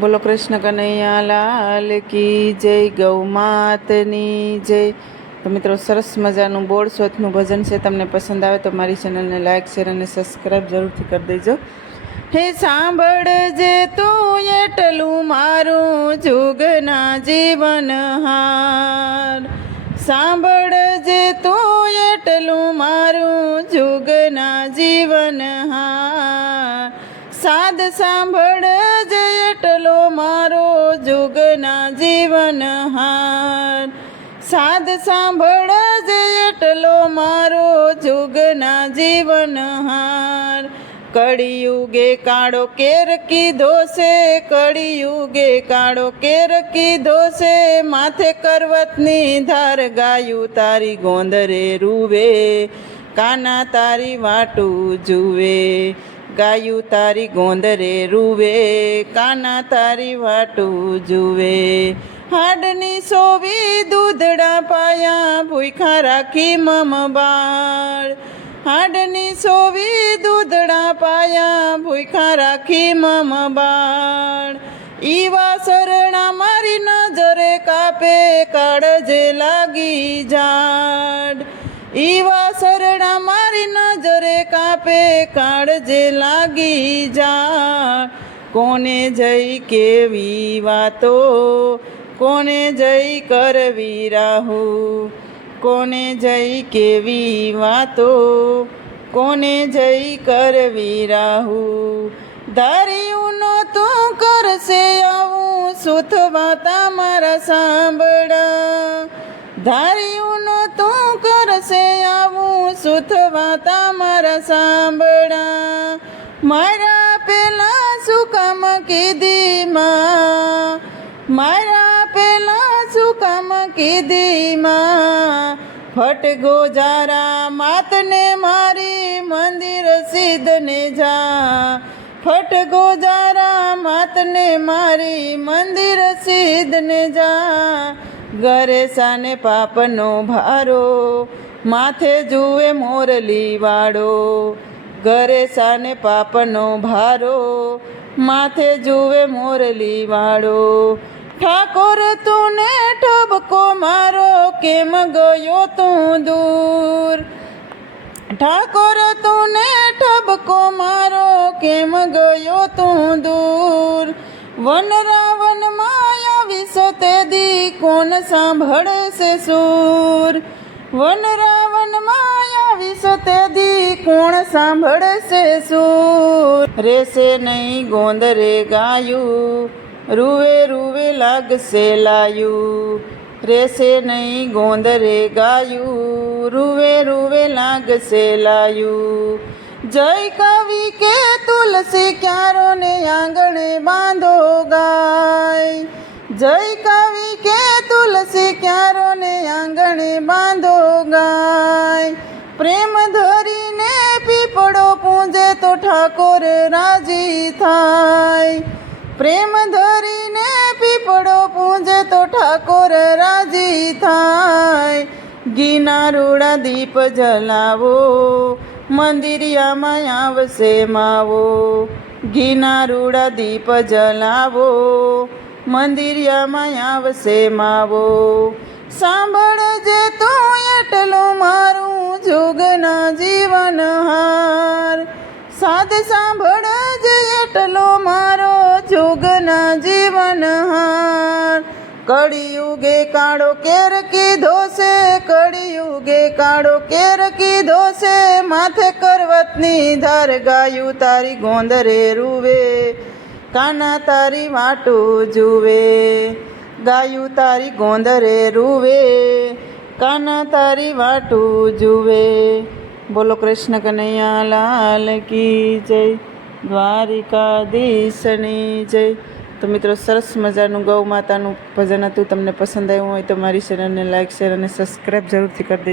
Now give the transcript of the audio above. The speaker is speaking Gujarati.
બોલો કૃષ્ણ કનૈયા લાલ કી જય, ગૌ માતની જય. તો મિત્રો, સરસ મજાનું બોળ સ્વથનું ભજન છે. તમને પસંદ આવે તો મારી ચેનલને લાઇક, શેર અને સબસ્ક્રાઈબ જરૂરથી કરી દેજો. હે સાંભળજે તું એટલું મારું જુગના જીવન હાર, સાંભળજે તું એટલું મારું જુગના જીવન હાર. સાદ સાંભળજે એટલો મારો જુગના જીવન હાર, સાદ સાંભળજે એટલો મારો જુગના જીવન હાર. કળિયુગે કાળો કેર કીધો છે, કળિયુગે કાળો કેર કીધો છે. માથે કરવતની ધાર, ગાયું તારી ગોંદરે રૂવે, કાના તારી વાટું જુએ. ગાયું તારી ગોંદરે રૂવે, કાના તારી વાટું જુએ. હાડની સોવી દૂધડા પાયા, ભૂખા રાખી મમ બાળ. હાડની સોવી દૂધડા પાયા, ભૂખા રાખી મમ બાળ. ઈવા શરણા મારી નજરે કાપે, કાળજે લાગી જાડ. ઈવા શરણા મારી નજરે કાપે, કાળજે લાગી જાડ. કોને જઈ કેવી વાતો, કોને જઈ કરવી રાહુ. કોને જઈ કેવી વાતો, કોને જઈ કરવી રાહુ. ધાર્યું તું કરશે આવું, સુથવા તમારા સાંભળા. ધાર્યું તું કરશે આવું, સુથવા તમારા સાંભળા. મારા પેલા શું કામ કીધી માં, મારા પેલા શું કામ કીધી માં. ફટ ગોજારા માતને મારી, મંદિર સિદ્ધને જા. ફટ ગોજારા માતને મારી, મંદિર સિદ્ધને જા. ગરેસાને પાપનો ભારો, માથે જુએ મોરલી વાળો. ગરેસાને પાપનો ભારો, માથે જુએ મોરલી વાળો. ઠાકોર તુને ઠબકો મારો, કેમ ગયો તું દૂર. ઠાકોર તુને ઠબકો મારો, કેમ ગયો તું દૂર. વન રાવનમાં આવીશ તે દી, કોણ સાંભળશે સૂર. વન રાવનમાં આવીશ તે દી, કોણ સાંભળશે સૂર. રેશે નહીં ગોંદરે ગાયું, રૂવે રૂવે લાગશે લાયું. રેશે નહીં ગોંદરે ગાયું, રૂવે રૂવે લાગશે લાયું. જય કવિ કે તુલસી ક્યારો ને આંગણે બાંધો ગાય. જય કવિ કે તુલસી ક્યારો ને આંગણે બાંધો ગાય. પ્રેમ ધરીને પીપળો પૂજે તો ઠાકોર રાજી થાય. પ્રેમ ધરીને પીપળો પૂજે તો ઠાકોર રાજી થાય. ઘીના રૂડા દીપ જલાવો, મંદિરિયામાં આવશે માવો. ઘીના રૂડા દીપ જલાવો, મંદિરિયામાં આવશે માવો. સાંભળજે તું એટલો મારું જુગના જીવન હાર. સાદ સાંભળજે એટલો મારો જુગના જીવન હાર. કળિયુગે કાળો કેર કીધો છે, કળિયુગે કાળો કેર કીધો છે. માથે કરવતની ધાર, ગાયું તારી ગોંદરે રૂવે, કાના તારી વાટું જુએ. ગાયું તારી ગોંદરે રૂવે, કાના તારી વાટું જુએ. બોલો કૃષ્ણ કનૈયા લાલ કી જય, દ્વારિકાધીશની જય. તો મિત્રો, સરસ મજાનું ગૌ માતાનું ભજન હતું. તમને પસંદ આવ્યું હોય તો મારી ચેનલને લાઇક, શેર અને સબસ્ક્રાઈબ જરૂરથી કરી દેજો.